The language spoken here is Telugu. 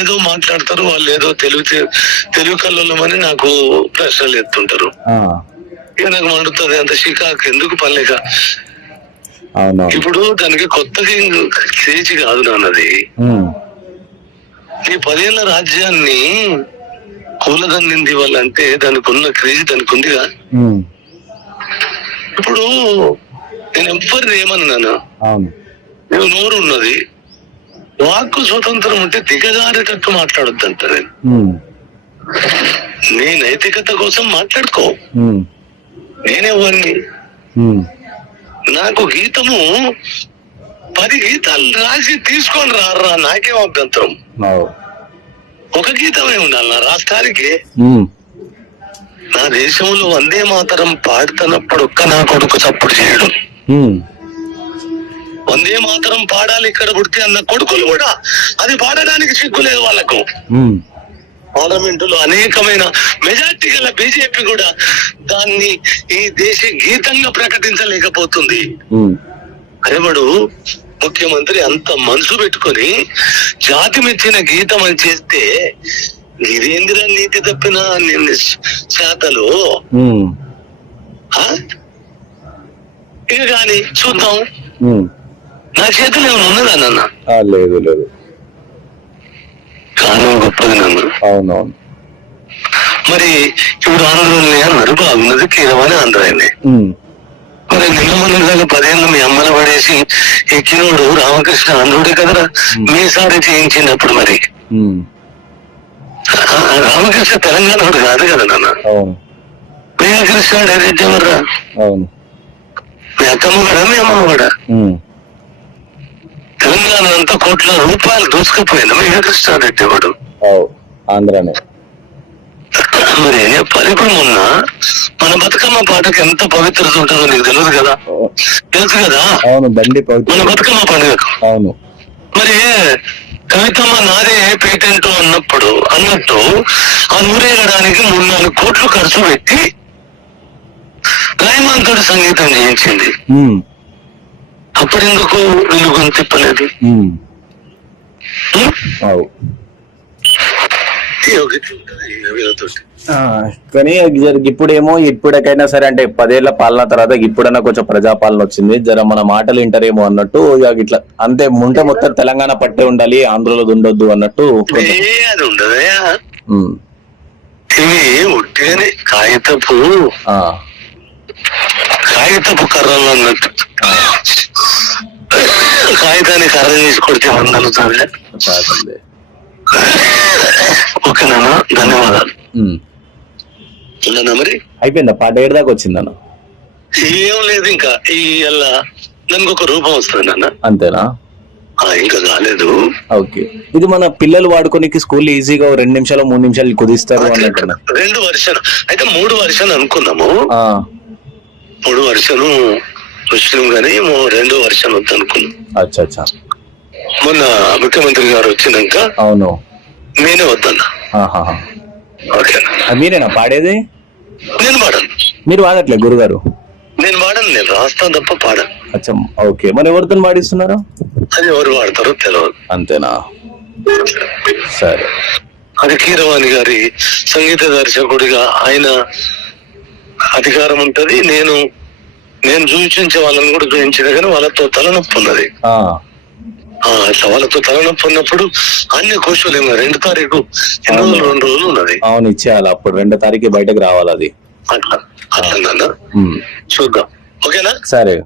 ఏదో మాట్లాడతారు, వాళ్ళు ఏదో తెలుగు కళ్ళమని నాకు ప్రశ్నలు ఎత్తుంటారు. ఇక నాకు మండుతుంది అంత షికాకు ఎందుకు పర్లేక. ఇప్పుడు దానికి కొత్తగా చేసి కాదు నాన్నది. ఈ 10 ఏళ్ల రాజ్యాన్ని కూలదన్నింది వాళ్ళంటే దానికి ఉన్న క్రేజీ దానికి ఉందిగా. ఇప్పుడు నేను ఎవ్వరిని ఏమన్నాను, నువ్వు నోరు ఉన్నది, వాక్కు స్వతంత్రం ఉంటే దిగజారేటట్టు మాట్లాడొద్దు అంట. నీ నైతికత కోసం మాట్లాడుకో, నేనెవరిని. నాకు గీతము 10 గీతాలు రాసి తీసుకొని రారా, నాకేం అభ్యంతరం. ఒక గీతమే ఉండాలి నా రాష్ట్రానికి. నా దేశంలో వందే మాతరం పాడుతున్నప్పుడు ఒక్క నా కొడుకు చప్పుడు చేయడు. వందే మాతరం పాడాలి ఇక్కడ పుడితే అన్న కొడుకులు కూడా అది పాడడానికి సిగ్గులేదు వాళ్ళకు. పార్లమెంట్ లో అనేకమైన మెజార్టీ గల బీజేపీ కూడా దాన్ని ఈ దేశ గీతంగా ప్రకటించలేకపోతుంది. అరేవాడు ముఖ్యమంత్రి అంత మనసు పెట్టుకొని జాతి మెచ్చిన గీతం అని చేస్తే ఇదేందిరా నీతి తప్పిన శాతలు. ఇక కానీ చూద్దాం. నా చేతులు ఏమైనా ఉన్నదా నాన్న? లేదు లేదు, కానీ గొప్పది నాన్న. అవునవును. మరి ఇప్పుడు ఆంధ్రలోనే అన్నారు, బాగున్నది కీరవాణి ఆంధ్రాయనే. మరి నిన్న మన 10 ఏళ్ళు మీ అమ్మను పడేసి ఎక్కినోడు రామకృష్ణ ఆంధ్రుడే కదరా, మీసారి చేయించినప్పుడు. మరి రామకృష్ణ తెలంగాణ కాదు కదా నాన్న. ప్రియకృష్ణ డైరెక్ట్ ఎవర్రా? మీ అత్తమ్మ కూడా మీ అమ్మ కూడా. తెలంగాణ అంతా కోట్ల రూపాయలు దూసుకుపోయింది ప్రియకృష్ణ రెడ్డి వాడు ఆంధ్రానే. మరి ఏం చెప్పాలి. ఇప్పుడు మొన్న మన బతుకమ్మ పాటకి ఎంత పవిత్రత ఉంటుందో నీకు తెలియదు కదా, తెలుసు కదా. మన బతుకమ్మ పండుగకు మరి కవితమ్మ నాదే పేటెంట్ అన్నట్టు ఆ ఊరేగడానికి 3-4 కోట్లు ఖర్చు పెట్టి రాయమాంతుడు సంగీతం చేయించింది. అప్పుడెందుకు వీళ్ళు గొంతు తిప్పలేదు? కానీ ఇప్పుడేమో ఇప్పటికైనా సరే అంటే 10 ఏళ్ల పాలన తర్వాత ఇప్పుడన్నా కొంచెం ప్రజాపాలన వచ్చింది, జర మన మాటలు వింటారేమో అన్నట్టు. ఇట్లా అంతే ముంటే మొత్తం తెలంగాణ పట్టే ఉండాలి, ఆంధ్రలో ఉండొద్దు అన్నట్టు. అది ఉండదయా, ఇవి ఉట్టిగానే కాగితపు కర్రలు అన్నట్టు. కాగితాన్ని కర్ర చేసి కొడితే వందలుతుంది. ఓకేనా, ధన్యవాదాలు. మరి అయిపోయిందా పాట? ఏడు దాకా వచ్చిందన్న? ఏం లేదు, ఇంకా ఇలా దానికి ఒక రూపం వస్తుంది అన్న. అంతేనా? ఇంకా కాలేదు. ఓకే. ఇది మన పిల్లలు వాడుకోనికి స్కూల్ ఈజీగా 2 నిమిషాలు 3 నిమిషాలు కుదిస్తారు అన్నట్టు. 2 వర్షాలు అయితే 3 వర్షాలు అనుకున్నాము. 3 వర్షాలు ముస్లిం గానీ 2 వర్షాలు వద్దు అనుకున్నాం. అచ్చా. మొన్న ముఖ్యమంత్రి గారు వచ్చినాక అవును నేనే వద్దన్నా. మీరేనా పాడేది? నేను పాడను. మీరు వాడట్లే గురుగారు? నేను పాడను, నేను రాస్తాను తప్ప పాడను. అచ్చా, ఓకే. మరి ఎవరితో పాడిస్తున్నారు? అది ఎవరు వాడతారో తెలియదు. అంతేనా? సరే. అది కీరవాణి గారి సంగీత దర్శకుడిగా ఆయన అధికారం ఉంటది. నేను చూపించే వాళ్ళని కూడా చూపించిన కానీ వాళ్ళతో తలనొప్పి ఉన్నది. వాళ్ళతో తలనొప్పి ఉన్నప్పుడు అన్ని కోశలేమో 2 తారీఖు 2 రోజులు ఉన్నది. అవును, ఇచ్చేయాలి. అప్పుడు 2 తారీఖు బయటకు రావాలి. అది అట్లా చూద్దాం. ఓకేనా? సరే.